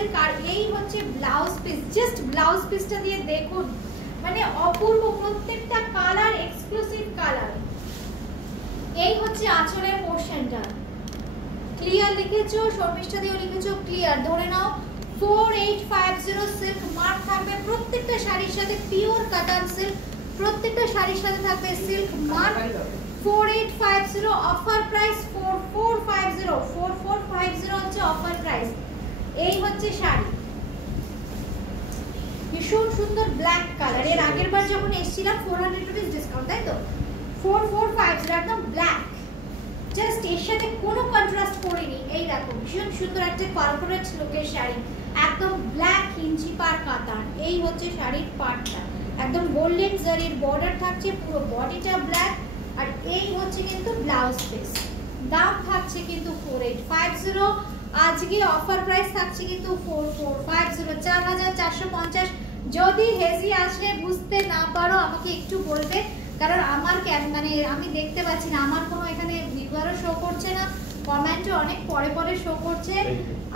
Silk. আর এই হচ্ছে blouse piece, just blouse পিসটা দিয়ে দেখুন মানে অপূর্ব, প্রত্যেকটা কালার এক্সক্লুসিভ কালার। এই হচ্ছে আঁচলের পোরশনটা, ক্লিয়ার লিখেছো, শর্মিষ্ঠা দিয়েও লিখেছো ক্লিয়ার। ধরে নাও 4850 সিল্ক মার্ক থাকবে প্রত্যেকটা শাড়ির সাথে, পিওর কাতান সিল্ক, প্রত্যেকটা শাড়ির সাথে থাকবে সিল্ক মার্ক। 4850 অফার প্রাইস 4450 হচ্ছে অফার প্রাইস। এই হচ্ছে শাড়ি, ভীষণ সুন্দর ব্ল্যাক কালার। এর আগের বার যখন এসেছিলাম 400 রুপিস ডিসকাউন্ট, তাই তো? 4450 একদম ব্ল্যাক, জাস্ট এর সাথে কোনো কন্ট্রাস্ট করিনি। এই দেখো ভীষণ সুন্দর একটা কর্পোরেট লুকের শাড়ি, একদম ব্ল্যাক ইঞ্চি পার কাতান। এই হচ্ছে শাড়ির পাটটা, একদম গোল্ডেন জারির বর্ডার থাকছে, পুরো বডিটা ব্ল্যাক। আর এই হচ্ছে কিন্তু ব্লাউজ পিস। দাম থাকছে কিন্তু 4850, আজকে অফার প্রাইস থাকছে কিন্তু 4450, 4450। যদি হেজি আসে বুঝতে না পারো আমাকে একটু বলবে, কারণ আমার মানে আমি দেখতে পাচ্ছি না, আমার কোনো এখানে ভিডিওরও শো করছে না, কমেন্টও অনেক পরে পরে শো করছে।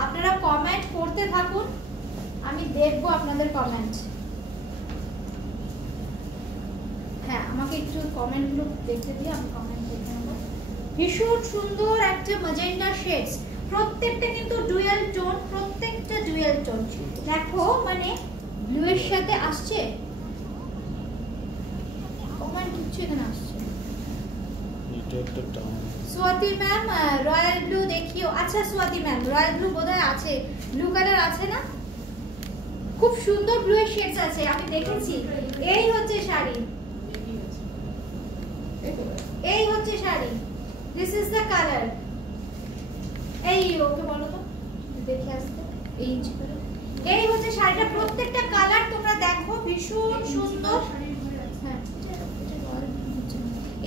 আপনারা কমেন্ট করতে থাকুন, আমি দেখবো আপনাদের কমেন্ট। হ্যাঁ, আমাকে একটু কমেন্টগুলো দেখতে দিয়ে আমি কমেন্ট দেখে নেব। ভীষণ সুন্দর একটা ম্যাজেন্টা শেডস, প্রত্যেকটা কিন্তু ডুয়াল টোন, প্রত্যেকটা ডুয়াল টোন। দেখো মানে ব্লু এর সাথে আসছে, কমেন্ট কিছু এখানে আসছে। এটা একটা town Swati ma'am royal blue দেখিও। আচ্ছা স্বাতি ম্যাম রয়্যাল ব্লু বোধহয় আছে, ব্লু কালার আছে না? খুব সুন্দর ব্লু এর শেডস আছে, আমি দেখেছি। এই হচ্ছে শাড়ি, এই হচ্ছে sari, this is the colour. এই ওকে বলো তো দেখে আসতে, এই ইঞ্চি করে। এই হচ্ছে শাড়িটা, প্রত্যেকটা কালার তোমরা দেখো ভীষণ সুন্দর।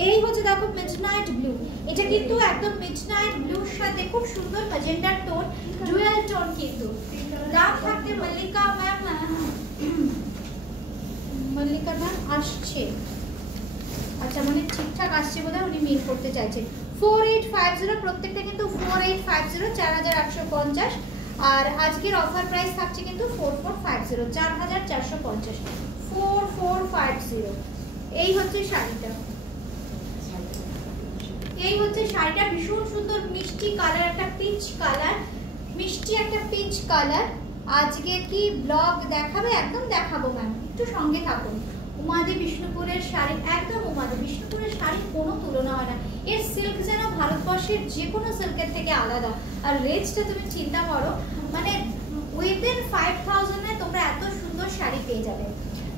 এই হচ্ছে দেখো মিডনাইট ব্লু, এটা কিন্তু একদম মিডনাইট ব্লুর সাথে খুব সুন্দর ম্যাজেন্ডার টোন, ডুয়াল টোন কিন্তু। দাম থাকতে মল্লিকা ম্যাম, মল্লিকা ম্যাম আসছে, আচ্ছা মানে ঠিকঠাক আসছে বোধহয়, উনি মেল করতে চাইছেন। 4850 প্রত্যেকটা কিন্তু 4850, 4850। আর আজকের অফার প্রাইস থাকছে কিন্তু 4450, 4450, 4450। এই হচ্ছে শাড়িটা, এই হচ্ছে শাড়িটা, ভীষণ সুন্দর মিষ্টি কালার, একটা পিচ কালার, মিষ্টি একটা পিচ কালার। আজকে কি ব্লগ দেখাবে? একদম দেখাবো ম্যাম, একটু সঙ্গে থাকুন। উমাদি বিষ্ণুপুরের শাড়ি, একদম উমাদি বিষ্ণুপুরের শাড়ির কোনো তুলনা হয় না। এর সিল্ক যেন ভারতবর্ষের যে কোনো সিল্কের থেকে আলাদা। আর রেঞ্জটা তুমি চিন্তা করো, মানে উইদিন 5000 এ তোমরা এত সুন্দর শাড়ি পেয়ে যাবে।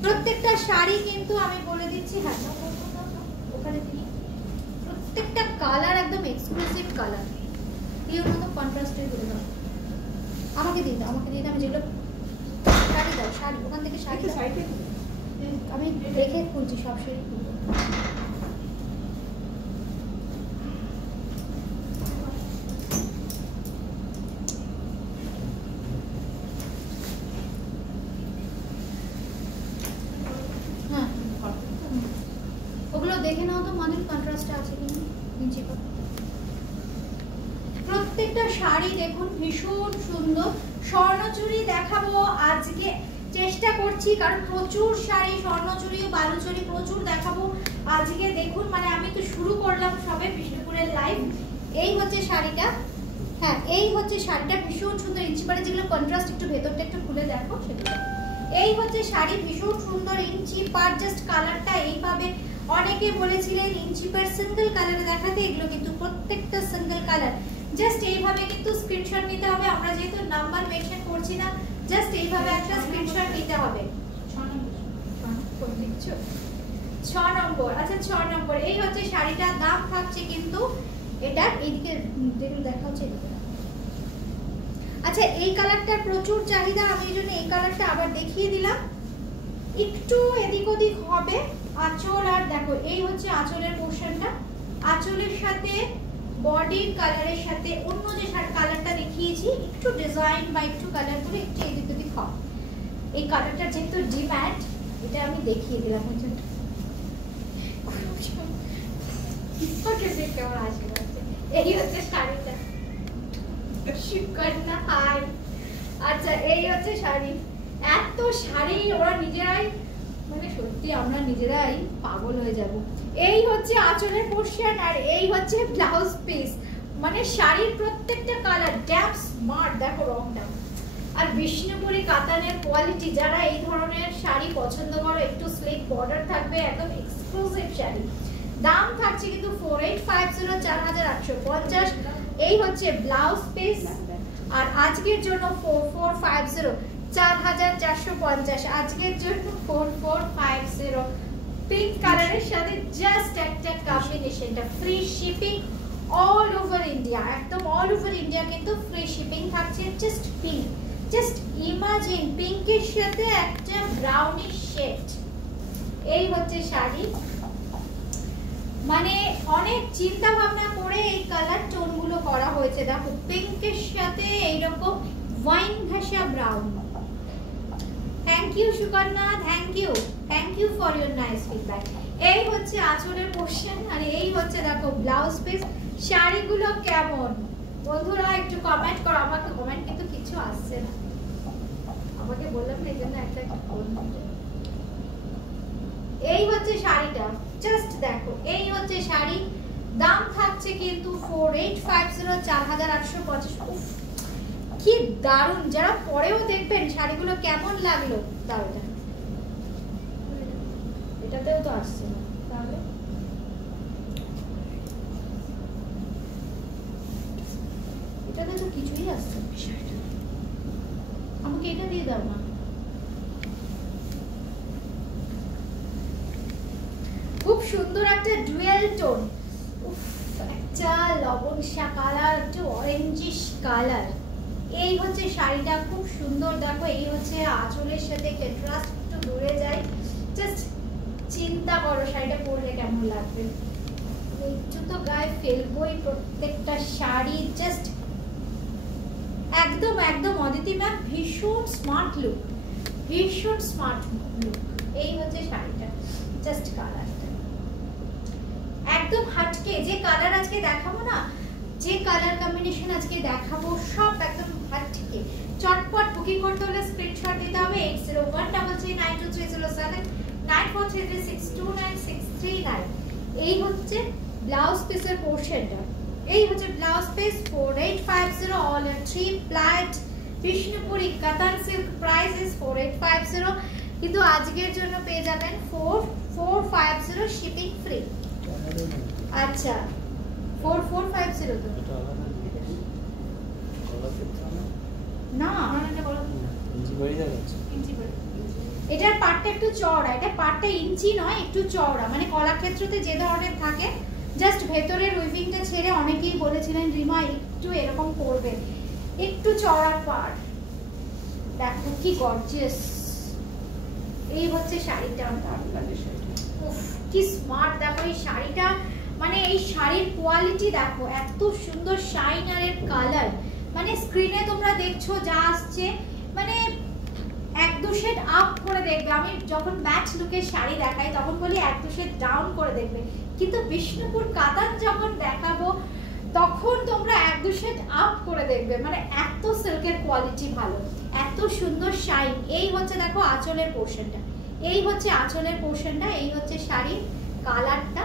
প্রত্যেকটা শাড়ি কিন্তু আমি বলে দিচ্ছি, হ্যাঁ ওখানে তিনি প্রত্যেকটা কালার একদম এক্সক্লুসিভ কালার, এই মতো কন্ট্রাস্টের করে দাও। আমাকে দিন, আমাকে দিন, আমি যেগুলো শাড়ি দাও, শাড়ি ওখান থেকে শাড়ি আমি দেখে খুঁজছি, সব শাড়ি খুঁজবো। হ্যাঁ ওগুলো দেখে নাও তো, মনের কন্ট্রাস্টে আছে কিনা নিচে। প্রত্যেকটা শাড়ি দেখুন ভীষণ সুন্দর। স্বর্ণচুড়ি দেখাবো আজকে, চেষ্টা করছি, কারণ প্রচুর শাড়ি স্বর্ণচুড়ি ও বালুচুড়ি প্রচুর দেখাবো আজকে। দেখুন মানে আমি তো শুরু করলাম সবে বিষ্ণুপুরের লাইভ। এই হচ্ছে শাড়িটা, হ্যাঁ এই হচ্ছে শাড়িটা, ভীষণ সুন্দর ইঞ্চি পারে, যেগুলো কন্ট্রাস্ট একটু ভেতরটা একটু খুলে দেখো সেগুলো। এই হচ্ছে শাড়ি, ভীষণ সুন্দর ইঞ্চি পার, জাস্ট কালারটা এইভাবে। অনেকে বলেছিলেন ইঞ্চি পার সিঙ্গেল কালারে দেখাতে, এগুলো কিন্তু প্রত্যেকটা সিঙ্গেল কালার। জাস্ট এইভাবে কিন্তু স্ক্রিনশট নিতে হবে, আমরা যেহেতু নাম্বার মেনশন করছি না, জাস্ট এইভাবে একটা স্ক্রিনশট নিতে হবে। 6 নম্বর, আচ্ছা 6 নম্বর। এই হচ্ছে শাড়িটা, দাম থাকছে কিন্তু এটার এইদিকে যেগুলো দেখা হচ্ছে। আচ্ছা এই কালারটার প্রচুর চাহিদা, আমি এই জন্য এই কালারটা আবার দেখিয়ে দিলাম। একটু এদিক ওদিক হবে আঁচল, আর দেখো এই হচ্ছে আঁচলের পোর্শনটা, আঁচলের সাথে বডির কালারের সাথে অন্য যে কালারটা দেখিয়েছি একটু ডিজাইন বা একটু কালার করে একটু এদিক ওদিক হবে। এই কালারটা যেহেতু ডিম্যাট, এটা আমি দেখিয়ে দিলাম। এই হচ্ছে শাড়িটা, আচ্ছা এই হচ্ছে শাড়ি, এত শাড়ি ওরা নিজেরাই মানে সত্যি আমরা নিজেরাই পাগল হয়ে যাব। এই হচ্ছে আঁচলের পোরশন আর এই হচ্ছে ব্লাউজ পিস। মানে শাড়ির প্রত্যেকটা কালার ড্যাম স্মার্ট, দেখো রংটা। আর বিষ্ণুপুরি কাতানের কোয়ালিটি, যারা এই ধরনের শাড়ি পছন্দ করো, একটু স্লিক বর্ডার থাকবে, একদম এক্সক্লুসিভ শাড়ি। দাম থাকছে কিন্তু 4850, 4850। এই হচ্ছে ব্লাউজ পিস। আর আজকের জন্য 4450, 4450। আজকের জন্য 4450। পিঙ্ক কালারের সাথে জাস্ট একটা কম্বিনেশনটা, free shipping all over India, একদম অল ওভার ইন্ডিয়া কিন্তু ফ্রি শিপিং থাকছে। জাস্ট পিঙ্ক, জাস্ট ইমাজিন পিঙ্কের সাথে একটা ব্রাউনিশ শেড। এই হচ্ছে শাড়ি। মানে অনেক চিন্তা ভাবনা করে এই কালার টোন গুলো করা হয়েছে। দেখো পিঙ্কের সাথে এইরকম ওয়াইন ঘাসা brown. Thank you Sukanya, thank you for your nice feedback. এই হচ্ছে আঁচলের পোরশন আর এই হচ্ছে দেখো ব্লাউজ পিস। শাড়িগুলো কেমন বন্ধুরা একটু কমেন্ট করো। আমাকে কমেন্ট কিন্তু কিছু আসছে না, আমাকে বললাম না, এই জন্য একটা এই হচ্ছে শাড়িটা, জাস্ট দেখো এই হচ্ছে শাড়ি। দাম থাকছে কিন্তু 4850, 4850। কি দারুণ, যারা পরেও দেখবেন শাড়িগুলো কেমন লাগলো। দারুণ, এটাতেও তো আসছে না, তাহলে এটাতে তো কিছুই আসছে না। আমাকে এটা দিয়ে দাও না। খুব সুন্দর একটা ডুয়েল টোন, একটা লবণসা কালার, একটু অরেঞ্জিশ কালার। এই হচ্ছে শাড়িটা, খুব সুন্দর। দেখো এই হচ্ছে আঁচলের সাথে কন্ট্রাস্ট একটু দূরে যায়। জাস্ট চিন্তা করো শাড়িটা পরলে কেমন লাগবে। একটু তো গায়ে ফেলবোই প্রত্যেকটা শাড়ি। জাস্ট একদম একদম অদিতি ম্যাম ভীষণ স্মার্ট লুক, ভীষণ স্মার্ট লুক। এই হচ্ছে শাড়িটা, জাস্ট কালারটা একদম হাটকে। যে কালার আজকে দেখাবো না, যে কালার কম্বিনেশন আজকে দেখাবো সব একদম হাটকে। চটপট বুকিং করতে হলে স্ক্রিনশট দিতে হবে 8013392307 9433629639। এই হচ্ছে ব্লাউজ পিসের পোরশনটা। এই হচ্ছে blouse piece 4850, all and 3 প্লাইড Bishnupuri কাতান সিল্ক। প্রাইস ইজ 4850, কিন্তু আজকের জন্য পেয়ে যাবেন 4450 শিপিং ফ্রি। আচ্ছা 4450 তো না, এটার পাটটা একটু চওড়া, এটা পাটটা ইঞ্চি নয়, একটু চওড়া। মানে কলাক্ষেত্রতে যে ধরনের থাকে, জাস্ট ভেতরের উইভিংটা ছেড়ে অনেকেই বলেছিলেন রিমা একটু এরকম করবে, একটু চওড়া পাট। দেখো কি গর্জিয়াস। এই হচ্ছে শাড়িটা, কি স্মার্ট। দেখো এই শাড়িটা, মানে এই শাড়ির কোয়ালিটি দেখো, এত সুন্দর শাইন আর এর কালার। মানে স্ক্রিনে তোমরা দেখছো যা আসছে, মানে 1-2 শেড আপ করে দেখবে। আমি যখন ম্যাচ লুকের শাড়ি দেখাই তখন বলি 1-2 শেড ডাউন করে দেখবে, কিন্তু বিষ্ণুপুর কাতান যখন দেখাবো তখন তোমরা 1-2 শেড আপ করে দেখবে। মানে এত সিল্কের কোয়ালিটি ভালো, এত সুন্দর শাইন। এই হচ্ছে দেখো আঁচলের পোরশনটা, এই হচ্ছে আঁচলের পোরশনটা। এই হচ্ছে শাড়ির কালারটা,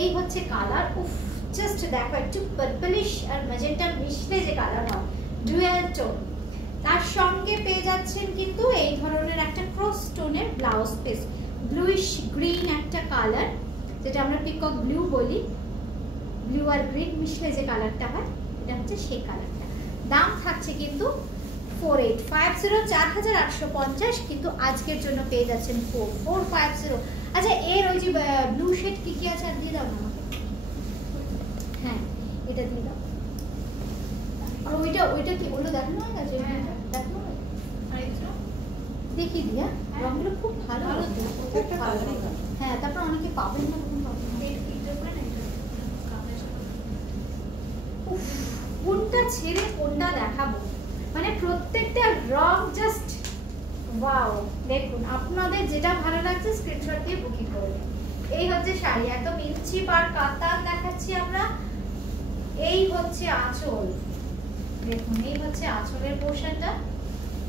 এই হচ্ছে কালার। উফ, জাস্ট দেখো একটু পার্পলিশ আর ম্যাজেন্টা মিশলে যে কালার হয়, ডুয়াল টোন। তার সঙ্গে পেয়ে যাচ্ছেন কিন্তু এই ধরনের একটা ক্রস টোনের ব্লাউজ পিস, ব্লুইশ গ্রিন একটা কালার, যেটা আমরা পিকক ব্লু বলি। ব্লু আর গ্রিন মিশলে যে কালারটা হয়, এটা হচ্ছে সেই কালারটা। দাম থাকছে কিন্তু 4850, 4850, কিন্তু আজকের জন্য পেয়ে যাচ্ছেন 4450। আচ্ছা এর ওই যে ব্লু শেড কি কি আছে দিয়ে দাও না আমাকে। হ্যাঁ এটা দিয়ে দাও। আর ওইটা কি ওগুলো দেখানো হয়ে গেছে? হ্যাঁ দেখানো হয়। দেখি দিয়া রঙগুলো খুব ভালো, খুব ভালো। হ্যাঁ তারপর অনেকে পাবেন না, কোনটা ছেড়ে কোনটা দেখাবো। মানে প্রত্যেকটা রং জাস্ট ওয়াও। দেখুন আপনাদের যেটা ভালো লাগছে স্ক্রিনশট দিয়ে বুকিং করবেন। এই হচ্ছে শাড়ি, একদম ইঞ্চি পার কাতান দেখাচ্ছি আমরা। এই হচ্ছে আঁচল, দেখুন এই হচ্ছে আঁচলের পোরশনটা।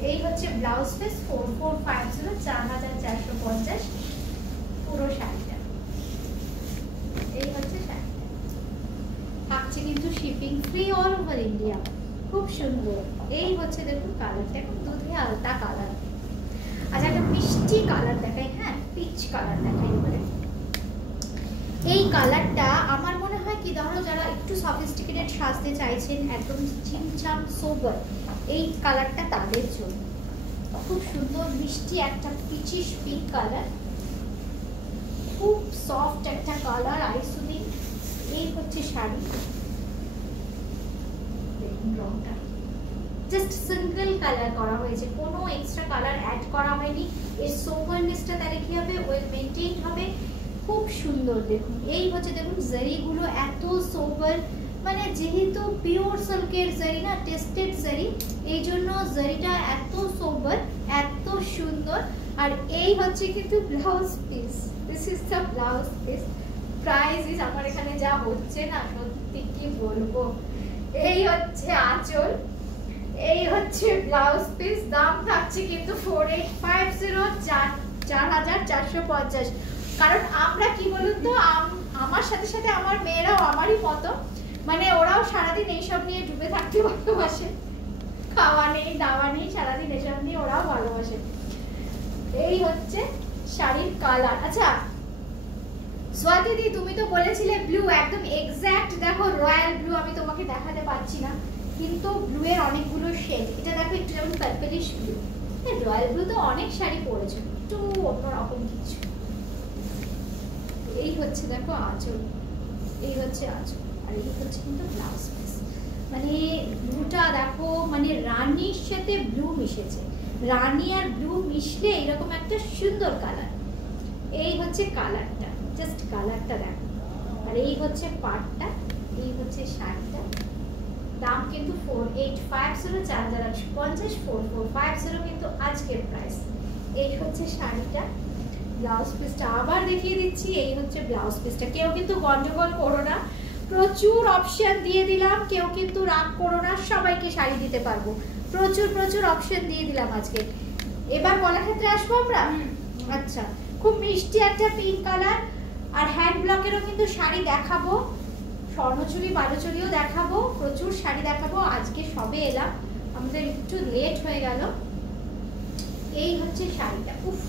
এই হচ্ছে ব্লাউজ পিস 4450 4450 পুরো শাড়িটা। এই হচ্ছে শাড়িটা, থাকছে কিন্তু shipping free all over India. খুব সুন্দর। এই হচ্ছে দেখুন কালারটা, এখন দুধে আলতা কালার। আচ্ছা একটা মিষ্টি কালার দেখাই, হ্যাঁ পিচ কালার দেখাই এবারে। এই কালারটা আমার মনে হয় কি, ধরো যারা একটু সফিস্টিকেটেড সাজতে চাইছেন, একদম চিমচাম সোবার, এই কালারটা তাদের জন্য। খুব সুন্দর মিষ্টি একটা পিচিশ পিঙ্ক কালার, খুব সফট একটা কালার, আইসুদিং। এই হচ্ছে শাড়ি, দেখুন রংটা জাস্ট সিঙ্গেল কালার করা হয়েছে, কোনো এক্সট্রা কালার অ্যাড করা হয়নি। এর সোবারনেসটা তাহলে কি হবে, ওয়েল মেইনটেইন হবে। খুব সুন্দর দেখুন। এই হচ্ছে দেখুন জারিগুলো এত সোবার, মানে যেহেতু পিওর সিল্কের জারি না, টেস্টেড জারি, এই জন্য জারিটা এত সোবার, এত সুন্দর। আর এই হচ্ছে কিন্তু blouse piece, this is the blouse piece. Price is আমার এখানে যা হচ্ছে না, সত্যি কি বলবো। এই হচ্ছে আঁচল, এই হচ্ছে ব্লাউজ পিস। দাম থাকছে কিন্তু 4850, 4450। কারণ আমরা কি বলুন তো, আমার সাথে সাথে আমার মেয়েরাও আমারই মতো, মানে ওরাও সারাদিন এইসব নিয়ে ডুবে থাকতে ভালোবাসে। খাওয়া নেই দাওয়া নেই, সারাদিন এসব নিয়ে ওরাও ভালোবাসে। এই হচ্ছে শাড়ির কালার। আচ্ছা স্বাতি দি, তুমি তো বলেছিলে ব্লু, একদম এক্স্যাক্ট দেখো রয়্যাল ব্লু। আমি তোমাকে দেখাতে পারছি না, কিন্তু ব্লু এর অনেকগুলো শেড। এটা দেখো একটু যেমন পার্পলিশ ব্লু। রয়্যাল ব্লু তো অনেক শাড়ি পরেছে, একটু অন্যরকম কিছু। এই হচ্ছে দেখো আঁচল, এই হচ্ছে আঁচল, আর এই হচ্ছে কিন্তু ব্লাউজ পিস। মানে ব্লুটা দেখো, মানে রানীর সাথে ব্লু মিশেছে, রানী আর ব্লু মিশলে এরকম একটা সুন্দর কালার। এই হচ্ছে কালারটা, জাস্ট কালারটা দেখো। আর এই হচ্ছে পাটটা, এই হচ্ছে শাড়িটা। দাম কিন্তু 4850, 4850, 4450 কিন্তু আজকের প্রাইস। এই হচ্ছে শাড়িটা। ব্লাউজ পিসটা আবার দেখিয়ে দিচ্ছি, এই হচ্ছে ব্লাউজ পিসটা। কেউ কিন্তু গন্ডগোল করো না, প্রচুর অপশন দিয়ে দিলাম, কেউ কিন্তু রাগ করো না, সবাইকে শাড়ি দিতে পারবো। প্রচুর প্রচুর অপশন দিয়ে দিলাম আজকে। এবার গলার ক্ষেত্রে আসবো আমরা। আচ্ছা, খুব মিষ্টি একটা পিঙ্ক কালার, আর হ্যান্ড ব্লকেরও কিন্তু শাড়ি দেখাবো, স্বর্ণচুরি বালুচুরিও দেখাবো, প্রচুর শাড়ি দেখাবো। আজকে সবে এলাম, আমাদের একটু লেট হয়ে গেল। এই হচ্ছে শাড়িটা। উফ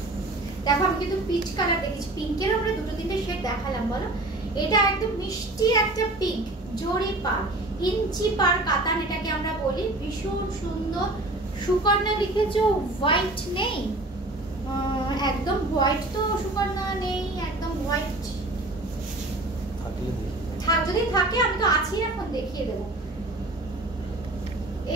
দেখো, আমি কিন্তু পিচ কালার দেখেছি, পিঙ্কের আমরা দুটো তিনটে শেড দেখালাম বলো। এটা একদম মিষ্টি একটা পিঙ্ক, জরি পার, ইঞ্চি পার কাতান এটাকে আমরা বলি। ভীষণ সুন্দর। সুকন্যা লিখেছো, হোয়াইট নেই, একদম হোয়াইট তো সুকন্যা নেই, একদম হোয়াইট যদি থাকে আমি তো আছি, এখন দেখিয়ে দেবো।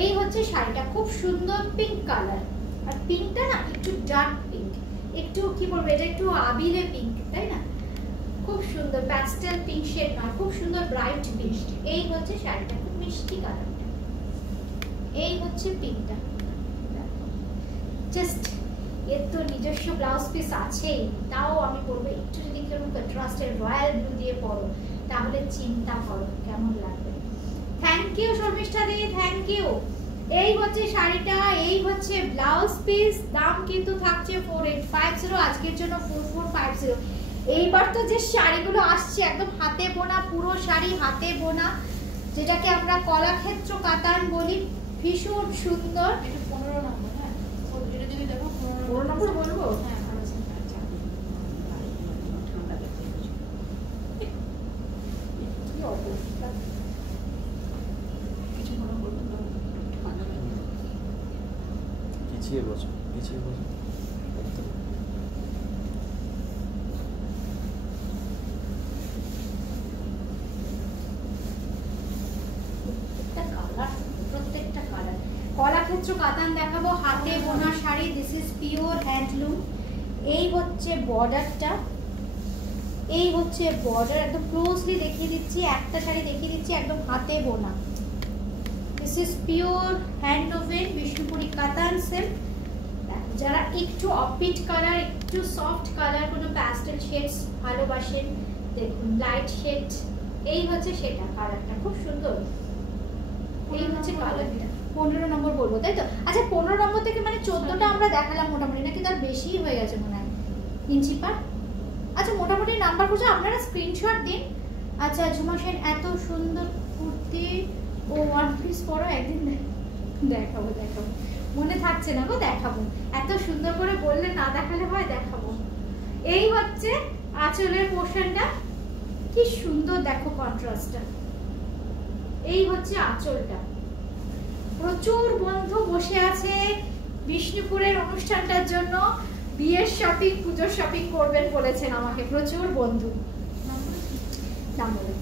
এই হচ্ছে শাড়িটা, খুব সুন্দর পিঙ্ক কালার। আর পিঙ্কটা না একটু ডার্ক পিঙ্ক, একটু কি বলবো, এটা একটু আবিলে পিঙ্ক, তাই না? খুব সুন্দর প্যাস্টেল পিঙ্ক শেড না, খুব সুন্দর ব্রাইট পিঙ্ক। এই হচ্ছে শাড়িটা, খুব মিষ্টি কালারটা। এই হচ্ছে পিঙ্কটা, জাস্ট এর তো নিজস্ব ব্লাউজ পিস আছেই, তাও আমি বলবো একটু যদি কেউ কন্ট্রাস্টের রয়্যাল ব্লু দিয়ে পরো, তাহলে চিন্তা করো কেমন লাগবে। থ্যাংক ইউ শর্মিষ্ঠা দি, থ্যাংক ইউ। এই হচ্ছে শাড়িটা, এই হচ্ছে ব্লাউজ পিস। দাম কিন্তু থাকছে 4850, আজকের জন্য 4450। এইবার তো যে শাড়িগুলো আসছে একদম হাতে বোনা, পুরো শাড়ি হাতে বোনা, যেটাকে আমরা কলাক্ষেত্র কাতান বলি, ভীষণ সুন্দর। এটা 15 নম্বর। হ্যাঁ, এটা যদি দেখো 15 নম্বর বলবো। হ্যাঁ, কি অবস্থা, কিছু মনে করবেন না, ঠান্ডা লাগে। পিছিয়ে বসো, পিছিয়ে বসো। প্রত্যেকটা কালার। কলাক্ষেত্র কাতান দেখাবো, হাতে বোনা sari, this is pure handloom. এই হচ্ছে বর্ডারটা, এই হচ্ছে বর্ডার, একদম ক্লোজলি দেখিয়ে দিচ্ছি, একটা শাড়ি দেখিয়ে দিচ্ছি একদম হাতে বোনা। This is pure hand woven Bishnupuri কাতান সিল্ক। যারা একটু অফবিট কালার, একটু সফট কালার, কোনো প্যাস্টেল শেডস ভালোবাসেন, দেখুন লাইট শেড। এই হচ্ছে সেটা কালারটা, খুব সুন্দর। এই হচ্ছে কালারটা, 15 নম্বর বলবো তাই তো? আচ্ছা 15 নম্বর থেকে মানে 14টা আমরা দেখালাম মোটামুটি, নাকি তার বেশিই হয়ে গেছে মনে হয় ইঞ্চি পার? আচ্ছা মোটামুটি নাম্বার বুঝে আপনারা স্ক্রিনশট দিন। আচ্ছা ঝুমা সেন এত সুন্দর কুর্তি ও ওয়ান পিস পরো, একদিন দেখাবো দেখাবো, মনে থাকছে না গো, দেখাবো। এত সুন্দর করে বললে না দেখালে হয়, দেখাবো। এই হচ্ছে আঁচলের পোর্শনটা, কি সুন্দর দেখো কন্ট্রাস্টটা। এই হচ্ছে আঁচলটা। প্রচুর বন্ধু বসে আছে বিষ্ণুপুরের অনুষ্ঠানটার জন্য, বিয়ের শপিং পুজোর শপিং করবেন বলেছেন আমাকে প্রচুর বন্ধু। নাম বলে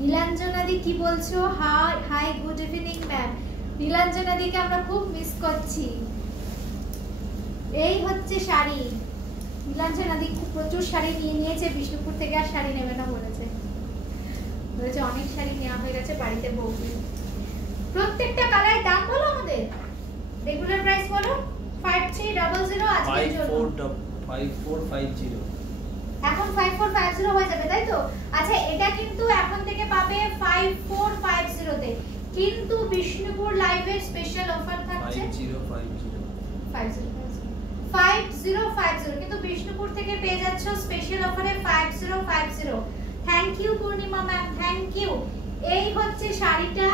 নীলাঞ্জনাদি কি বলছো? Hi hi good evening ma'am. নীলাঞ্জনাদিকে আমরা খুব মিস করছি। এই হচ্ছে শাড়ি, নীলাঞ্জনাদি খুব প্রচুর শাড়ি নিয়ে নিয়েছে বিষ্ণুপুর থেকে, আর শাড়ি নেবে না বলেছে, বলেছে অনেক শাড়ি নেওয়া হয়ে গেছে বাড়িতে বউকে। প্রত্যেকটা কালারের দাম বলো আমাদের, রেগুলার প্রাইস বলো। 5300 আজকের জন্য 5450 এখন 5450 হয়ে যাবে তাই তো? আচ্ছা এটা কিন্তু এখন থেকে পাবে 5450 তে, কিন্তু বিষ্ণুপুর লাইভের স্পেশাল অফার থাকছে 5050 কিন্তু বিষ্ণুপুর থেকে পেয়ে যাচ্ছ স্পেশাল অফারে 5050। Thank you Purnima ma'am, thank you. এই হচ্ছে শাড়িটা।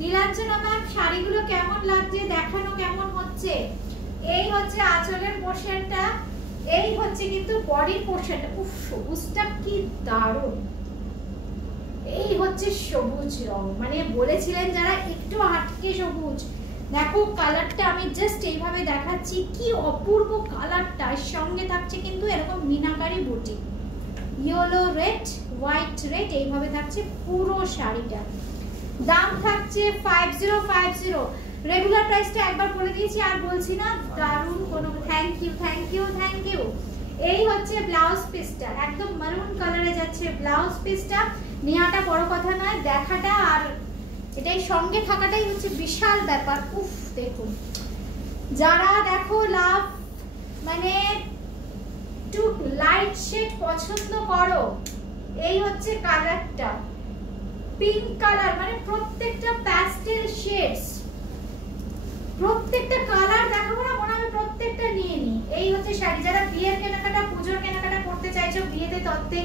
নীলাঞ্জনা ম্যাম শাড়িগুলো কেমন লাগছে, দেখানো কেমন হচ্ছে? এই হচ্ছে আঁচলের পোর্শনটা, এই হচ্ছে কিন্তু বডির পোর্শনটা। উফ সবুজটা কি দারুণ। এই হচ্ছে সবুজ রং, মানে বলেছিলেন যারা একটু আটকে সবুজ। দেখো কালারটা আমি জাস্ট এইভাবে দেখাচ্ছি, কি অপূর্ব কালারটা। এর সঙ্গে থাকছে কিন্তু এরকম মিনাকারি বুটি, ইয়েলো রেড হোয়াইট রেড, এইভাবে থাকছে পুরো শাড়িটা। দাম থাকছে 5050। রেগুলার প্রাইসটা একবার বলে দিয়েছি আর বলছি না, দারুণ কোনো। Thank you thank you thank you. এই হচ্ছে ব্লাউজ পিসটা, একদম মারুন কালারে যাচ্ছে ব্লাউজ পিসটা। নেওয়াটা বড় কথা নয়, দেখাটা আর এটাই সঙ্গে থাকাটাই হচ্ছে বিশাল ব্যাপার। উফ দেখুন, যারা দেখো লাভ মানে একটু লাইট শেড পছন্দ করো, এই হচ্ছে কালারটা পিঙ্ক কালার, মানে প্রত্যেকটা প্যাস্টেল শেডস, প্রত্যেকটা কালার দেখাবো না, মনে হবে প্রত্যেকটা নিয়ে নি। এই হচ্ছে শাড়ি, যারা বিয়ের কেনাকাটা পুজোর কেনাকাটা করতে চাইছো, বিয়েতে তত্ত্বে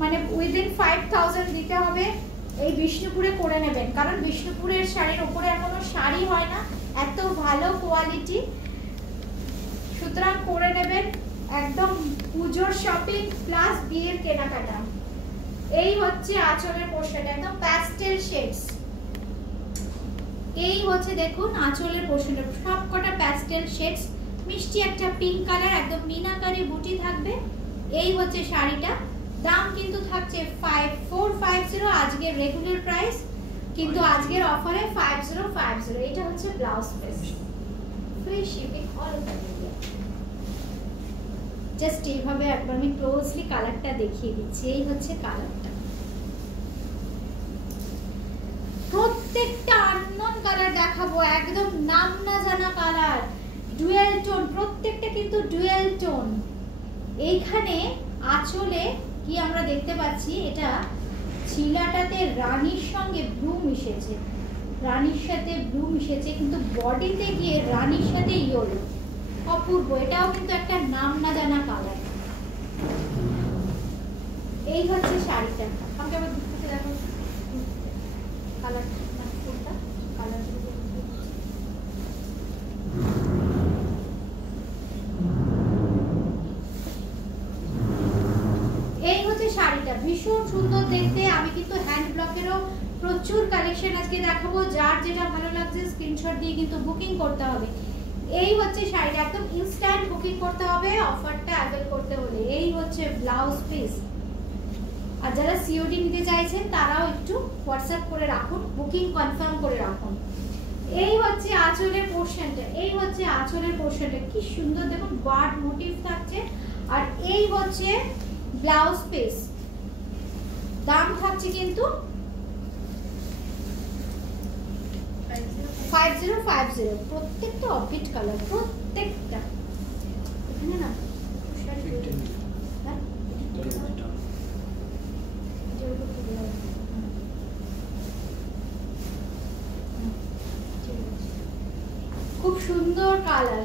মানে উইদিন 5000 দিতে হবে, এই বিষ্ণুপুরে করে নেবেন। কারণ বিষ্ণুপুরের শাড়ির উপরে আর কোনো শাড়ি হয় না, এত ভালো কোয়ালিটি, সুতরাং করে নেবেন একদম পুজোর শপিং প্লাস বিয়ের কেনাকাটা। এই হচ্ছে আঁচলের পোর্শনটা, একদম প্যাস্টেল শেডস। এই হচ্ছে দেখুন আঁচলের পোর্শনটা, সবকটা প্যাস্টেল শেডস, মিষ্টি একটা পিঙ্ক কালার, একদম মিনাকারি বুটি থাকবে। এই হচ্ছে শাড়িটা। দাম কিন্তু থাকছে 5450 আজকের রেগুলার প্রাইস, কিন্তু আজকের অফারে 5050। এটা হচ্ছে blouse piece, free shipping all over India. Just এইভাবে একবার আমি ক্লোজলি কালারটা দেখিয়ে দিচ্ছি। এই হচ্ছে কালারটা, প্রত্যেকটা আননোন কালার দেখাবো, একদম নাম না জানা কালার, ডুয়েল টোন, প্রত্যেকটা কিন্তু ডুয়েল টোন। এইখানে আঁচলে কি আমরা দেখতে পাচ্ছি, এটা ছিলাটাতে রানীর সঙ্গে ব্লু মিশেছে, রানীর সাথে ব্লু মিশেছে, কিন্তু বডিতে গিয়ে রানীর সাথে ইয়েলো, অপূর্ব। এটাও কিন্তু একটা নাম না জানা কালার। এই হচ্ছে শাড়িটা, আমাকে আবার দুটো দেখো কালারটা, মানে কোনটা কালার। এই হচ্ছে শাড়িটা, ভীষণ সুন্দর দেখতে। আমি কিন্তু হ্যান্ড ব্লকেরও প্রচুর কালেকশন আজকে দেখাবো, যার যেটা ভালো লাগছে স্ক্রিনশট দিয়ে কিন্তু বুকিং করতে হবে। এই হচ্ছে শাড়িটা, একদম ইনস্ট্যান্ট বুকিং করতে হবে অফারটা অ্যাভেল করতে হলে। এই হচ্ছে ব্লাউজ পিস। আর যারা সিওডি নিতে চাইছেন তারাও একটু হোয়াটসঅ্যাপ করে রাখুন, বুকিং কনফার্ম করে রাখুন। এই হচ্ছে আঁচলের পোর্শনটা, এই হচ্ছে আঁচলের পোর্শনটা, কি সুন্দর দেখুন বার্ড মোটিভ থাকছে। আর এই হচ্ছে ব্লাউজ পিস। দাম থাকছে কিন্তু 5050। প্রত্যেকটা অফিট কালার, প্রত্যেকটা। এখানে না সুন্দর কালার।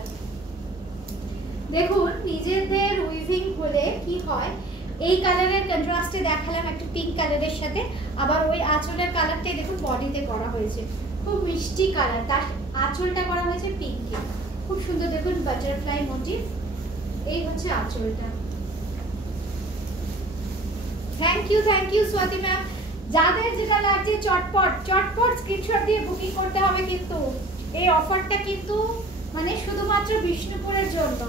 দেখুন নিজেদের উইভিং হলে কি হয়, এই কালারের কন্ট্রাস্টে দেখালাম একটা পিঙ্ক কালারের সাথে, আবার ওই আঁচলের কালারটাই দেখুন বডিতে করা হয়েছে, খুব মিষ্টি কালার, তার আঁচলটা করা হয়েছে পিঙ্কে, খুব সুন্দর। দেখুন বাটারফ্লাই মোটিভ, এই হচ্ছে আঁচলটা। Thank you Swati ma'am. যাদের যেটা লাগছে চটপট চটপট স্ক্রিনশট দিয়ে বুকিং করতে হবে, কিন্তু এই অফারটা কিন্তু মানে শুধুমাত্র বিষ্ণুপুরের জন্য।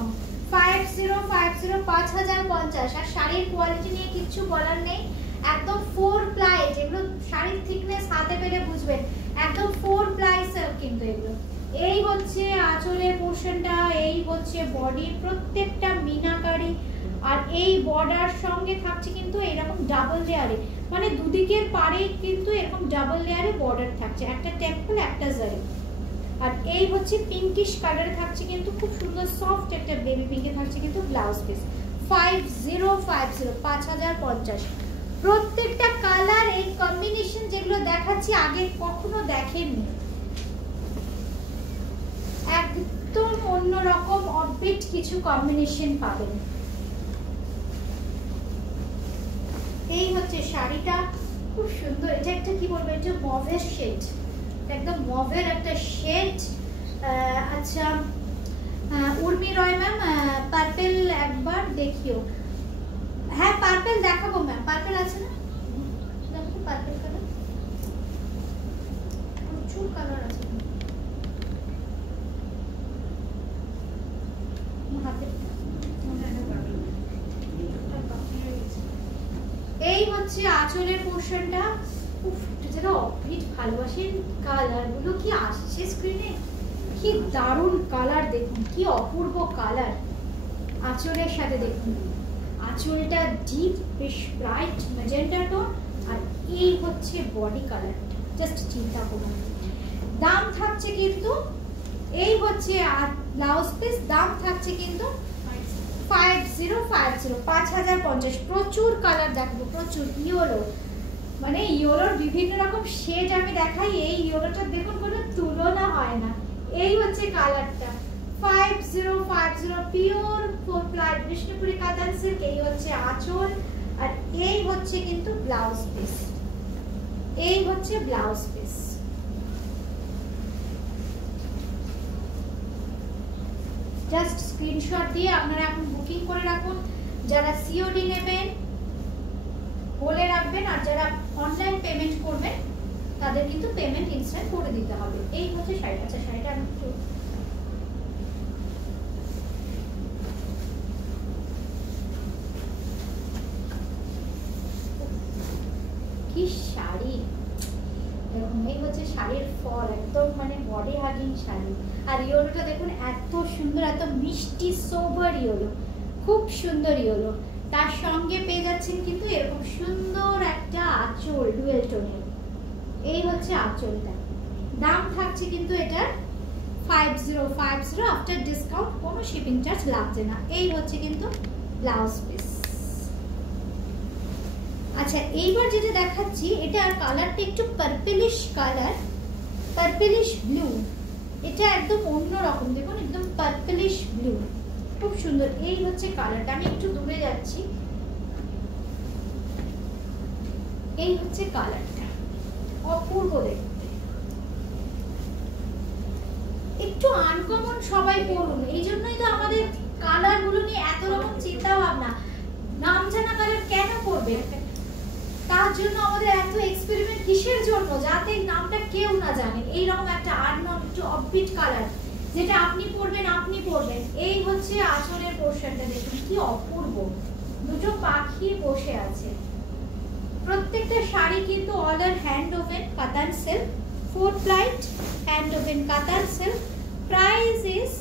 5050 5050। আর শাড়ির কোয়ালিটি নিয়ে কিচ্ছু বলার নেই, একদম 4 প্লাই, যেগুলো শাড়ির থিকনেস হাতে পেলে বুঝবেন, একদম 4 প্লাই সিল্ক কিন্তু এগুলো। এই হচ্ছে আঁচলের পোরশনটা, এই হচ্ছে বডি, প্রত্যেকটা মিনাকারি, আর এই বর্ডার সঙ্গে থাকছে কিন্তু এরকম ডাবল লেয়ারে, মানে দুদিকের পারে কিন্তু এরকম ডাবল লেয়ারে বর্ডার থাকছে, একটা টেম্পল একটা জারি। আর এই হচ্ছে পিঙ্কিশ কালারে থাকছে কিন্তু খুব সুন্দর সফট একটা বেবি পিঙ্কে থাকছে কিন্তু ব্লাউজ পিস। 5050 5050। প্রত্যেকটা কালার এই কম্বিনেশন যেগুলো দেখাচ্ছি আগে কখনো দেখেননি, একদম অন্যরকম অফবিট কিছু কম্বিনেশন পাবেন। এই হচ্ছে শাড়িটা, খুব সুন্দর। এটা একটা কি বলবো, এটা মভের শেড, একদম মভের একটা শেড। আচ্ছা উর্মি রয় ম্যাম, পার্পেল একবার দেখিও। হ্যাঁ পার্পেল দেখাবো ম্যাম, পার্পেল আছে না, দেখো পার্পেল কালার, প্রচুর কালার আছে হাতে। এই হচ্ছে আঁচলের পোরশনটা, যারা অফবিট ভালোবাসেন কালারগুলো কি আসছে স্ক্রিনে, কি দারুণ কালার, দেখুন কি অপূর্ব কালার আঁচলের সাথে। দেখুন আঁচলটা ডিপ বেশ ব্রাইট ম্যাজেন্টা টোন, আর এই হচ্ছে বডি কালারটা, জাস্ট চিন্তা করুন। দাম থাকছে কিন্তু, এই হচ্ছে ব্লাউজ পিস, দাম থাকছে কিন্তু 5050 5050। প্রচুর কালার দেখাবো, প্রচুর ইয়েলো, মানে ইয়েলোর বিভিন্ন রকম শেড আমি দেখাই, এই ইয়েলোটা দেখুন কোনো তুলনা হয় না। এই হচ্ছে কালারটা 5050 পিওর 4 প্লাই বিষ্ণুপুরি কাতান সিল্ক। এই হচ্ছে আঁচল, আর এই হচ্ছে কিন্তু ব্লাউজ পিস, এই হচ্ছে ব্লাউজ পিস। জাস্ট স্ক্রিনশট দিয়ে আপনারা এখন বুকিং করে রাখুন। যারা সিওডি নেবেন বলে রাখবেন, আর যারা অনলাইন পেমেন্ট করবেন তাদের কিন্তু পেমেন্ট ইনস্ট্যান্ট করে দিতে হবে। এই হচ্ছে শাড়িটা। আচ্ছা শাড়িটা আমি একটু কি শাড়ি, এরকম এই হচ্ছে শাড়ির ফল, একদম মানে বডি হাগিং শাড়ি। আর ইয়েলোটা দেখুন এত সুন্দর, এত মিষ্টি সোবার ইয়েলো, খুব সুন্দর ইয়েলো। তার সঙ্গে পেয়ে যাচ্ছেন কিন্তু এরকম সুন্দর একটা আঁচল ডুয়েল টোনের। এই হচ্ছে আঁচলটা, দাম থাকছে কিন্তু এটার 5050 আফটার ডিসকাউন্ট, কোনো শিপিং চার্জ লাগছে না। এই হচ্ছে কিন্তু ব্লাউজ পিস। আচ্ছা এইবার যেটা দেখাচ্ছি এটার কালারটা একটু পার্পলিশ কালার, পার্পলিশ ব্লু, এটা একদম অন্যরকম, দেখুন একদম পার্পলিশ ব্লু, খুব সুন্দর। এই হচ্ছে কালারটা, আমি একটু দূরে যাচ্ছি। এই হচ্ছে কালারটা, অপূর্ব দেখতে, একটু আনকমন সবাই পড়ুন। এই জন্যই তো আমাদের কালার গুলো নিয়ে এত রকম চিন্তা ভাবনা, নাম জানা কালার কেন পড়বে, তার জন্য আমাদের এত এক্সপেরিমেন্ট কিসের জন্য, যাতে নামটা কেউ না জানে। এইরকম একটা আননোন একটু অফবিট কালার যেটা আপনি পড়বেন আপনি পড়বেন। এই হচ্ছে আঁচলের পোরশনটা, দেখুন কি অপূর্ব, দুটো পাখি বসে আছে। প্রত্যেকটা শাড়ি কিন্তু অর্ডার হ্যান্ড ওভেন কাতান সিল্ক, 4 প্লাইট হ্যান্ড ওভেন কাতান silk. Price is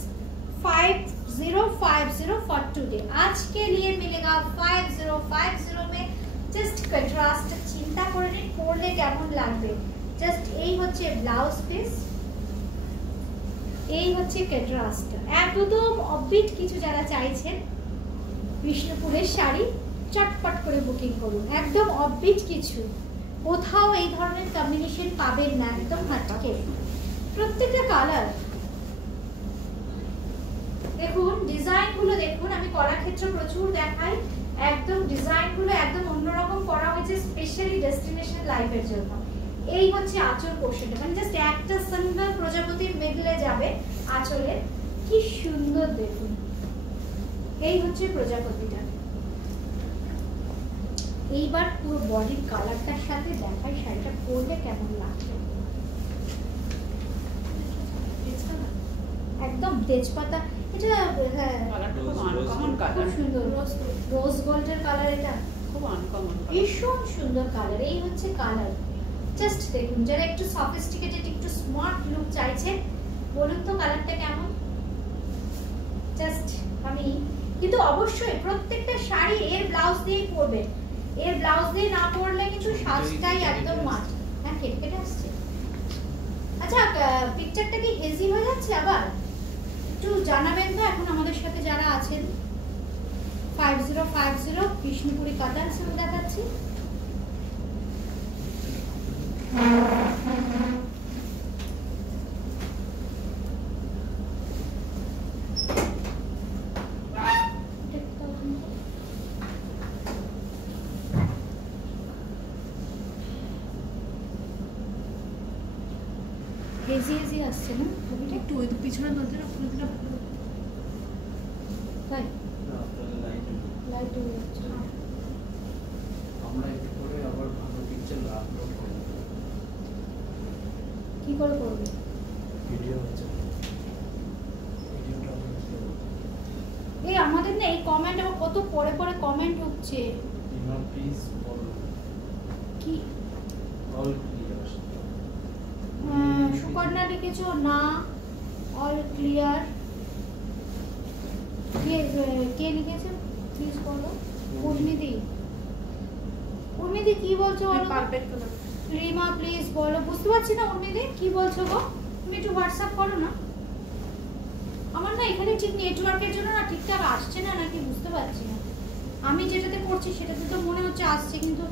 5050 for today. आज के लिए मिलेगा 5050 में। জাস্ট কন্ট্রাস্ট চিন্তা করে নিন পরলে কেমন লাগবে। জাস্ট এই হচ্ছে ব্লাউজ পিস, এই হচ্ছে কন্ট্রাস্ট। একদম অফবিট কিছু যারা চাইছেন বিষ্ণুপুরের শাড়ি চটপট করে বুকিং করুন। একদম অফবিট কিছু, কোথাও এই ধরনের কম্বিনেশন পাবেন না, একদম হাটকে। প্রত্যেকটা কালার দেখুন ডিজাইনগুলো দেখুন, আমি করার ক্ষেত্রে প্রচুর দেখাই, একদম ডিজাইনগুলো একদম অন্যরকম করা হয়েছে স্পেশালি ডেস্টিনেশন লাইফের জন্য। এই হচ্ছে আঁচল পোর্শনটা, মানে জাস্ট একটা সিঙ্গেল প্রজাপতির মিডলে যাবে আঁচলে, কি সুন্দর দেখুন। এই হচ্ছে প্রজাপতিটা। এইবার পুরো বডির কালারটার সাথে দেখাই শাড়িটা পরলে কেমন লাগছে। একদম তেজপাতা, এটা হ্যাঁ কালারটা খুব আনকমন কালার, খুব সুন্দর, রোজ গোল্ডের কালার, এটা খুব আনকমন ভীষণ সুন্দর কালার। এই হচ্ছে কালার, জাস্ট দেখুন। যারা একটু সফিস্টিকেটেড একটু স্মার্ট লুক চাইছে বলুন তো কালারটা কেমন। জাস্ট আমি কিন্তু অবশ্যই প্রত্যেকটা শাড়ি এর ব্লাউজ দিয়ে পরবে, এর ব্লাউজ দিয়ে না পরলে কিছু সাজটাই একদম মাঠ। হ্যাঁ কেটে কেটে আসছে। আচ্ছা পিকচারটা কি হেজি হয়ে যাচ্ছে আবার একটু জানাবেন তো এখন আমাদের সাথে যারা আছেন। 5050 বিষ্ণুপুরি কাতান সেল দেখাচ্ছি। হেজি হেজি আসছে না ছবিটা, একটু ওই পিছনে ধরতে না ফুলটা ভালো। তাই না আপনাদের লাইট লাইট হয়ে যাচ্ছে। আমরা একটু করে আবার ভালো পিকচার আপলোড করব। কি করে করবে? ভিডিও হচ্ছে ভিডিওটা আপলোড করব। এই আমাদের না এই কমেন্ট আবার কত পরে পরে কমেন্ট হচ্ছে। ইমা প্লিজ বলো কি অল ক্লিয়ার। সুকন্যা লিখেছো না, অল ক্লিয়ার। কে লিখেছে প্লিজ বলো। উর্মিদি, উর্মিদি কি বলছো বলো? Perfect colour. রিমা প্লিজ বলো। বুঝতে পারছি না উর্মিদি কি বলছো গো, তুমি একটু হোয়াটসঅ্যাপ করো না। আমার না এখানে ঠিক নেটওয়ার্কের জন্য না ঠিকঠাক আসছে না নাকি বুঝতে পারছি না। আমি যেটাতে করছি সেটাতে তো মনে হচ্ছে আসছে, কিন্তু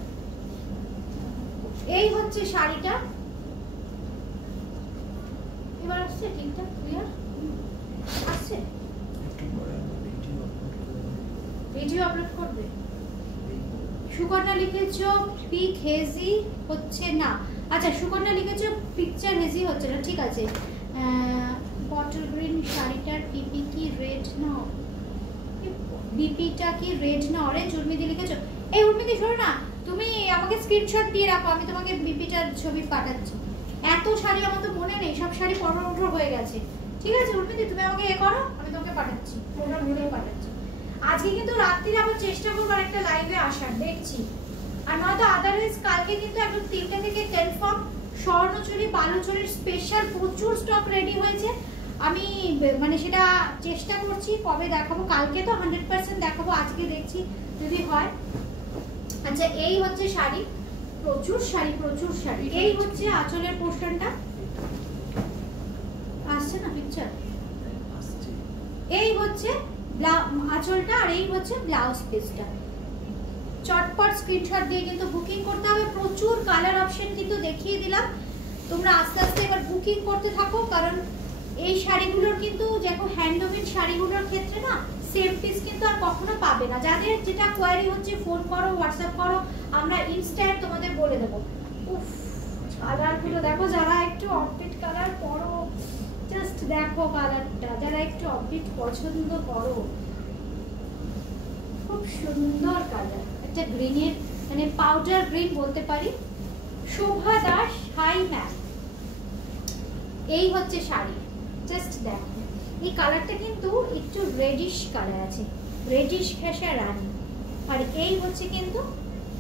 এই হচ্ছে শাড়িটা। এবার আসছে ঠিকঠাক ক্লিয়ার আসছে? একটু পরে আমরা ভিডিও আপলোড করবে। সুকন্যা লিখেছো পিক হেজি হচ্ছে না। আচ্ছা সুকন্যা লিখেছো পিকচার হেজি হচ্ছে না, ঠিক আছে। বটল গ্রিন শাড়িটার পিপি কি রেড না, বিপিটা কি রেড না অরেঞ্জ? উর্মিদি লিখেছো। এই উর্মিদি শোনো না, তুমি আমাকে স্ক্রিনশট দিয়ে রাখো, আমি তোমাকে বিপিটার ছবি পাঠাচ্ছি। এত শাড়ি আমার তো মনে নেই, সব শাড়ি পরপর হয়ে গেছে। ঠিক আছে উর্মিদি তুমি আমাকে এ করো, আমি তোমাকে পাঠাচ্ছি, ফোনটা ভুলেই পাঠাচ্ছি। আজকে কিন্তু রাত্রিরে আবার চেষ্টা করবো একটা লাইভে আসার, দেখছি। আর নয়তো আদারওয়াইজ কালকে কিন্তু একদম 3টা থেকে কনফার্ম স্বর্ণচুরি বালুচুরির স্পেশাল প্রচুর স্টক রেডি হয়েছে। আমি মানে সেটা চেষ্টা করছি কবে দেখাবো, কালকে তো 100% দেখাবো, আজকে দেখছি যদি হয়। আচ্ছা এই হচ্ছে শাড়ি, প্রচুর শাড়ি প্রচুর শাড়ি। এই হচ্ছে আঁচলের পোর্শনটা, আসছে না পিকচার? আসছে। এই হচ্ছে আঁচলটা আর এই হচ্ছে ব্লাউজ পিসটা। চটপট স্ক্রিনশট দিয়ে কিন্তু বুকিং করতে হবে। প্রচুর কালার অপশন কিন্তু দেখিয়ে দিলাম, তোমরা আস্তে আস্তে এবার বুকিং করতে থাকো, কারণ এই শাড়িগুলোর কিন্তু দেখো হ্যান্ডমেড শাড়িগুলোর ক্ষেত্রে না সেম পিস কিন্তু আর কখনো পাবে না। যাদের যেটা কোয়ারি হচ্ছে ফোন করো, হোয়াটসঅ্যাপ করো, আমরা ইনস্ট্যান্ট তোমাদের বলে দেবো। উফ কালারগুলো দেখো, যারা একটু অফবিট কালার পরো জাস্ট দেখো কালারটা, যারা একটু অফবিট পছন্দ করো, খুব সুন্দর কালার। একটা গ্রিনের মানে পাউডার গ্রিন বলতে পারি। শোভা দাস হাই ম্যাম। এই হচ্ছে শাড়ি, জাস্ট দেখো এই কালারটা কিন্তু একটু রেডিশ কালার আছে, রেডিশ ঘেঁষা রানী। আর এই হচ্ছে কিন্তু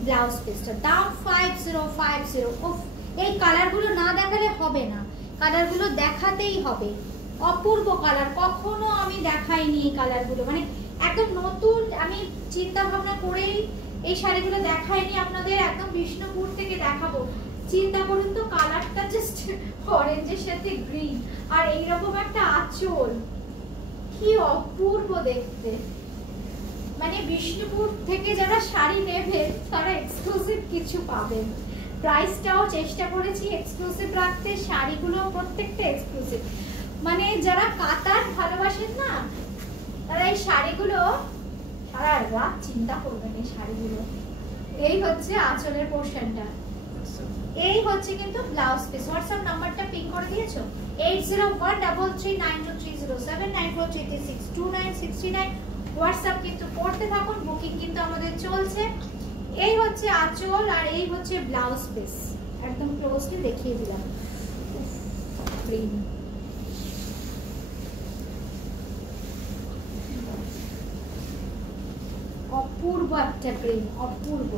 ব্লাউজ পিসটা, দাম 5050। ওফ এই কালারগুলো না দেখালে হবে না, কালারগুলো দেখাতেই হবে। অপূর্ব কালার, কখনো আমি দেখাইনি এই কালারগুলো, মানে একদম নতুন। আমি চিন্তা ভাবনা করেই এই শাড়িগুলো দেখাইনি আপনাদের, একদম বিষ্ণুপুর থেকে দেখাবো। চিন্তা করুন তো কালারটা জাস্ট অরেঞ্জের সাথে গ্রিন, আর এইরকম একটা আঁচল, কি অপূর্ব দেখতে। মানে বিষ্ণুপুর থেকে যারা শাড়ি নেবেন তারা এক্সক্লুসিভ কিছু পাবেন। প্রাইসটাও চেষ্টা করেছি এক্সক্লুসিভ রাখতে, শাড়িগুলো প্রত্যেকটা এক্সক্লুসিভ। মানে যারা কাতান ভালোবাসেন না, তারা এই শাড়িগুলো সারা রাত চিন্তা করবেন। এই শাড়িগুলো, এই হচ্ছে আঁচলের পোর্শনটা, এই হচ্ছে কিন্তু ব্লাউজ পিস। হোয়াটসঅ্যাপ নাম্বারটা পিন করে দিয়েছো 801339230794362969। হোয়াটসঅ্যাপ কিন্তু করতে থাকুন, বুকিং কিন্তু আমাদের চলছে। এই হচ্ছে আঁচল আর এই হচ্ছে ব্লাউজ পিস, একদম ক্লোজলি দেখিয়ে দিলাম। অপূর্ব একটা গ্রিন, অপূর্ব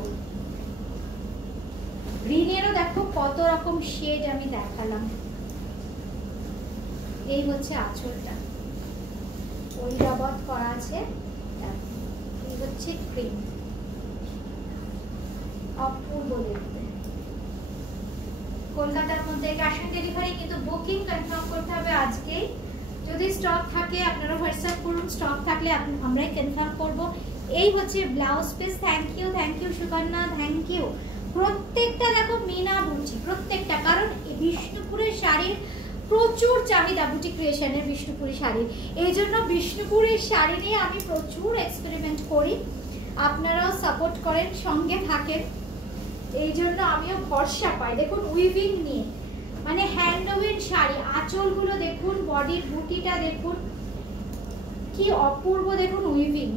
গ্রিনেরও দেখো কত রকম শেড আমি দেখালাম। এই হচ্ছে আঁচলটা, ঐরাবত করা আছে। এই হচ্ছে গ্রিন, অপূর্ব দেখতে। কলকাতার মধ্যে ক্যাশ অন ডেলিভারি, কিন্তু বুকিং কনফার্ম করতে হবে আজকেই। যদি স্টক থাকে আপনারা হোয়াটসঅ্যাপ করুন, স্টক থাকলে আমরাই কনফার্ম করব। এই হচ্ছে blouse piece. Thank you Sukanya, thank you. প্রত্যেকটা দেখো মিনা বুটি, প্রত্যেকটা, কারণ বিষ্ণুপুরের শাড়ির প্রচুর চাহিদা, বুটি ক্রিয়েশনের বিষ্ণুপুরি শাড়ির। এই জন্য বিষ্ণুপুরের শাড়ি নিয়ে আমি প্রচুর এক্সপেরিমেন্ট করি, আপনারাও সাপোর্ট করেন, সঙ্গে থাকেন, এই জন্য আমিও ভরসা পাই। দেখুন উইভিং নিয়ে, মানে হ্যান্ডওয়েড শাড়ি, আঁচলগুলো দেখুন, বডির বুটিটা দেখুন কি অপূর্ব, দেখুন উইভিং।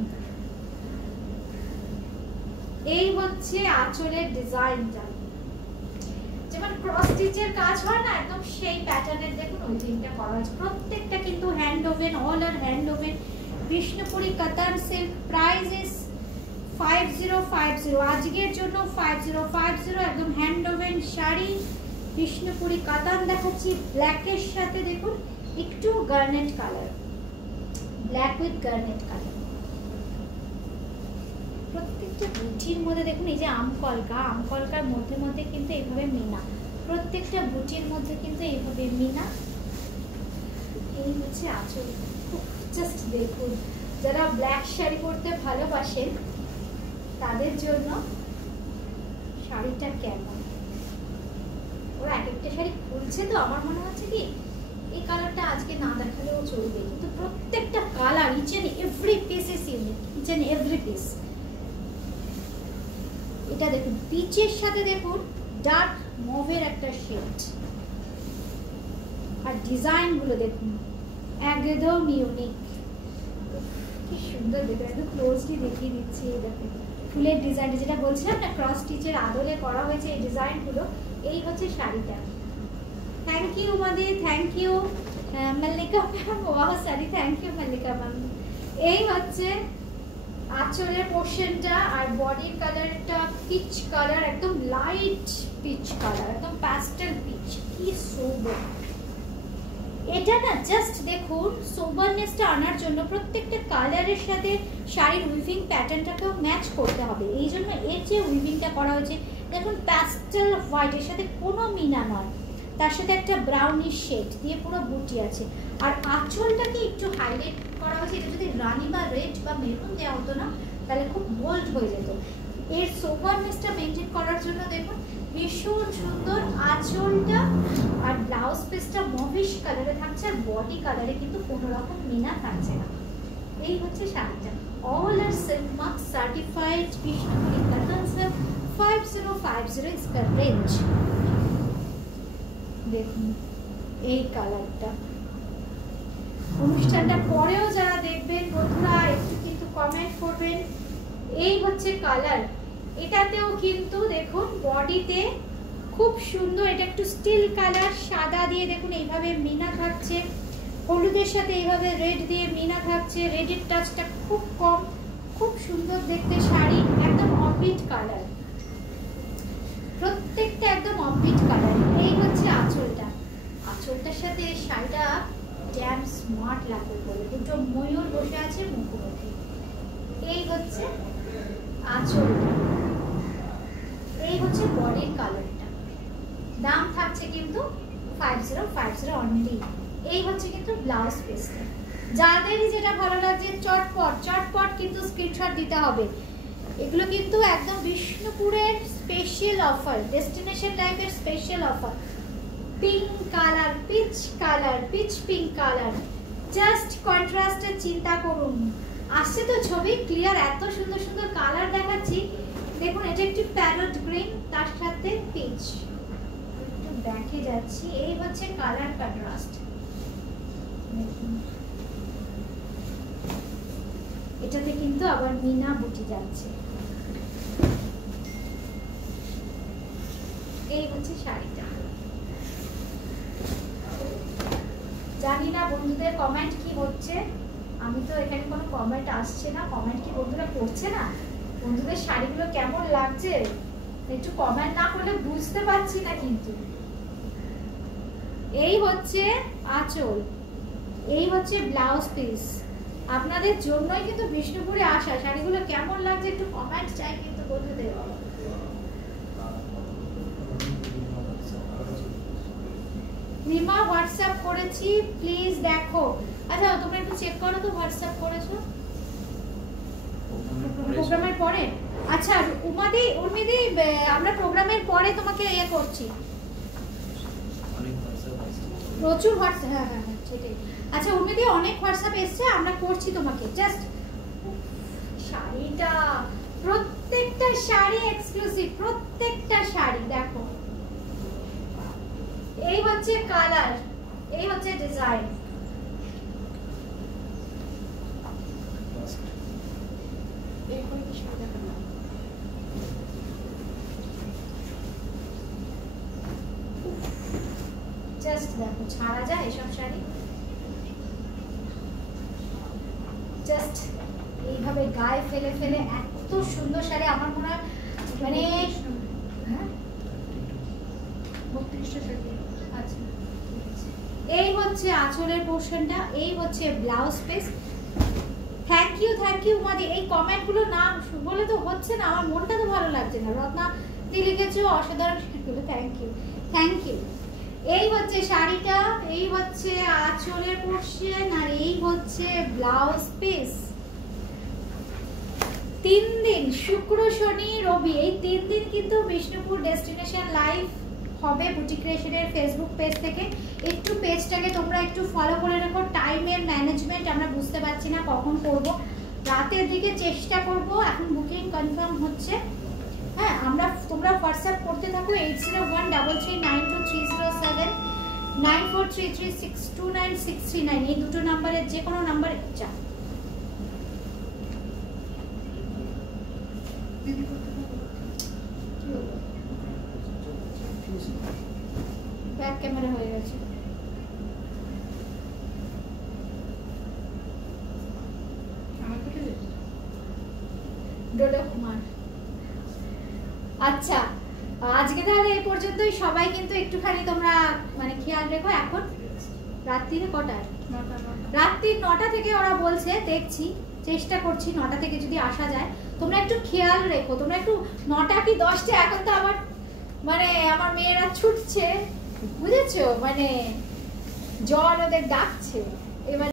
এই হচ্ছে আঁচলের ডিজাইনটা, যেমন ক্রস স্টিচের কাজ হয় না, একদম সেই প্যাটার্নের দেখুন উইভিংটা করা আছে। প্রত্যেকটা কিন্তু হ্যান্ড ওভেন, অল আর হ্যান্ড ওভেন। বিষ্ণুপুরি কাতান সিল্ক, প্রাইস ইজ 5050, আজকের জন্য 5050, একদম হ্যান্ড ওভেন শাড়ি। বিষ্ণুপুরি কাতান দেখাচ্ছি ব্ল্যাকের সাথে, দেখুন একটু garnet colour, black with garnet colour. প্রত্যেকটা বুটির মধ্যে দেখুন এই যে আমকলকার মধ্যে মধ্যে কিন্তু এইভাবে মিনা, প্রত্যেকটা বুটির মধ্যে কিন্তু এইভাবে মিনা। এই হচ্ছে আঁচল, জাস্ট দেখুন, যারা ব্ল্যাক শাড়ি পরতে ভালোবাসেন তাদের জন্য শাড়িটা কেমন। ওরা এক একটা শাড়ি খুলছে, তো আমার মনে হচ্ছে কি এই কালারটা আজকে না দেখালেও চলবে, কিন্তু প্রত্যেকটা colour, each and every piece is unique, each and every piece. এটা দেখুন পিচের সাথে দেখুন ডার্ক মভের একটা শেড, আর ডিজাইন গুলো দেখুন একদম ইউনিক, কি সুন্দর দেখুন। একদম ক্লোজলি দেখিয়ে দিচ্ছি, এই দেখুন ফুলের ডিজাইন, যেটা বলছিলাম না ক্রস স্টিচের আদলে করা হয়েছে এই ডিজাইন গুলো। এই হচ্ছে শাড়িটা। থ্যাংক ইউ মাদি, thank you Mallika ma'am, wow sari, thank you Mallika ma'am. এই হচ্ছে আঁচলের পোর্শনটা, আর বডির কালারটা পিচ কালার, একদম লাইট পিচ কালার, একদম প্যাস্টেল পিচ, কি সোবার। এটা না জাস্ট দেখুন সোবারনেসটা আনার জন্য প্রত্যেকটা কালারের সাথে শাড়ির উইভিং প্যাটার্নটাকেও ম্যাচ করতে হবে, এই জন্য এর যে উইভিংটা করা হয়েছে দেখুন প্যাস্টেল হোয়াইটের সাথে কোনো মিনা নয়, তার সাথে একটা ব্রাউনিশ শেড দিয়ে পুরো বুটি আছে। আর আঁচলটাকে একটু হাইলাইট করা হয়েছে, এটা যদি রানি বা রেড বা মেরুন দেওয়া হতো না তাহলে খুব বোল্ড হয়ে যেত। এর সোবারনেসটা মেনটেন করার জন্য দেখুন ভীষণ সুন্দর আঁচলটা, আর ব্লাউজ পিসটা মভিশ কালারে থাকছে, আর বডি কালারে কিন্তু কোনো রকম মিনা থাকছে না। এই হচ্ছে শাড়িটা, all are silk mark certified Bishnupuri cotton silk, 5050 is the range. দেখুন এই কালারটা, অনুষ্ঠানটা পরেও যারা দেখবেন বন্ধুরা একটু কিন্তু কমেন্ট করবেন। এই হচ্ছে কালার, এটাতেও কিন্তু দেখুন বডিতে খুব সুন্দর, এটা একটু স্টিল কালার, সাদা দিয়ে দেখুন এইভাবে মিনা থাকছে, হলুদের সাথে এইভাবে রেড দিয়ে মিনা থাকছে, রেডের টাচটা খুব কম, খুব সুন্দর দেখতে শাড়ি, একদম অফবিট কালার, প্রত্যেকটা একদম অফবিট কালার। এই হচ্ছে আঁচলটা, আঁচলটার সাথে শাড়িটা ড্যাম স্মার্ট লাগবে বলে, দুটো ময়ূর বসে আছে মুখোমুখি। এই হচ্ছে আঁচলটা, এই হচ্ছে বডির কালারটা, দাম থাকছে কিন্তু 5050 অনলি। এই হচ্ছে কিন্তু ব্লাউজ পিসটা, যাদেরই যেটা ভালো লাগছে চটপট কিন্তু স্ক্রিনশট দিতে হবে। এগুলো কিন্তু একদম বিষ্ণুপুরের স্পেশাল অফার, ডেস্টিনেশন টাইপের special offer. Pink colour, peach pink colour, just কন্ট্রাস্টের চিন্তা করুন। আসছে তো ছবি ক্লিয়ার, এত সুন্দর সুন্দর কালার দেখাচ্ছি। দেখুন এটা একটু প্যারট গ্রিন, তার সাথে পিচ, একটু দেখে যাচ্ছি। এই হচ্ছে কালার কন্ট্রাস্ট। এটাতে কিন্তু আবার মিনা বুটি যাচ্ছে। এই হচ্ছে শাড়িটা। জানি না বন্ধুদের কমেন্ট কি হচ্ছে, আমি তো এখানে কোনো কমেন্ট আসছে না। কমেন্ট কি বন্ধুরা করছে না? বন্ধুদের শাড়িগুলো কেমন লাগছে একটু কমেন্ট না করলে বুঝতে পারছি না। কিন্তু এই হচ্ছে আঁচল, এই হচ্ছে ব্লাউজ পিস। আপনাদের জন্যই কিন্তু বিষ্ণুপুরে আসা। শাড়িগুলো কেমন লাগছে একটু কমেন্ট চাই কিন্তু বন্ধুদের। রিমা হোয়াটসঅ্যাপ করেছি, প্লিজ দেখো। আচ্ছা তোমরা একটু চেক করো তো হোয়াটসঅ্যাপ করেছো প্রোগ্রামের পরে। আচ্ছা উর্মিদি আমরা প্রোগ্রামের পরে তোমাকে ইয়ে করছি, প্রচুর হোয়াটসঅ্যাপ। হ্যাঁ হ্যাঁ হ্যাঁ সেটাই। আচ্ছা উর্মিদি অনেক হোয়াটসঅ্যাপ এসছে, আমরা করছি তোমাকে। জাস্ট শাড়িটা, প্রত্যেকটা শাড়ি এক্সক্লুসিভ, প্রত্যেকটা শাড়ি দেখো। এই হচ্ছে কালার, এই হচ্ছে ডিজাইন। জাস্ট দেখো, ছাড়া যায় এসব শাড়ি? জাস্ট এইভাবে গায়ে ফেলে ফেলে এত সুন্দর শাড়ি। আমার মনে হয় মানে আচ্ছা এই হচ্ছে আঁচলের পোর্শনটা, এই হচ্ছে ব্লাউজ পিস। থ্যাংক ইউ উমাদি। এই কমেন্টগুলো না বলে তো হচ্ছে না, আমার মনটা তো ভালো লাগছে না। রত্না দি লিখেছো অসাধারণ শাড়িগুলো, থ্যাংক ইউ। এই হচ্ছে শাড়িটা, এই হচ্ছে আঁচলের পোর্শন, আর এই হচ্ছে ব্লাউজ পিস। 3 দিন শুক্র শনি রবি, এই 3 দিন কিন্তু বিষ্ণুপুর ডেস্টিনেশন লাইভ হবে বুটিক ক্রিয়েশনের ফেসবুক পেজ থেকে। একটু পেজটাকে তোমরা একটু ফলো করে রাখো। টাইমের ম্যানেজমেন্ট আমরা বুঝতে পারছি না কখন করব, রাতের দিকে চেষ্টা করব। এখন বুকিং কনফার্ম হচ্ছে। হ্যাঁ তোমরা হোয়াটসঅ্যাপ করতে থাকো 8013392307 9433629639, এই দুটো নাম্বারের যে কোনো নাম্বারে যা। ব্যাক ক্যামেরা হয়ে গেছে। ডোডো কুমার। আচ্ছা আজকে তাহলে এই পর্যন্তই। সবাই কিন্তু একটুখানি তোমরা মানে খেয়াল রেখো। এখন রাত্রিরে কটায়? রাত্রি 9টা থেকে ওরা বলছে, দেখছি চেষ্টা করছি 9টা থেকে যদি আসা যায়। তোমরা একটু খেয়াল রেখো, তোমরা একটু 9টা কি 10টা, এখন তো আমার মানে আমার মেয়েরা ছুটছে বুঝেছো, মানে জল ওদের ডাকছে এবার।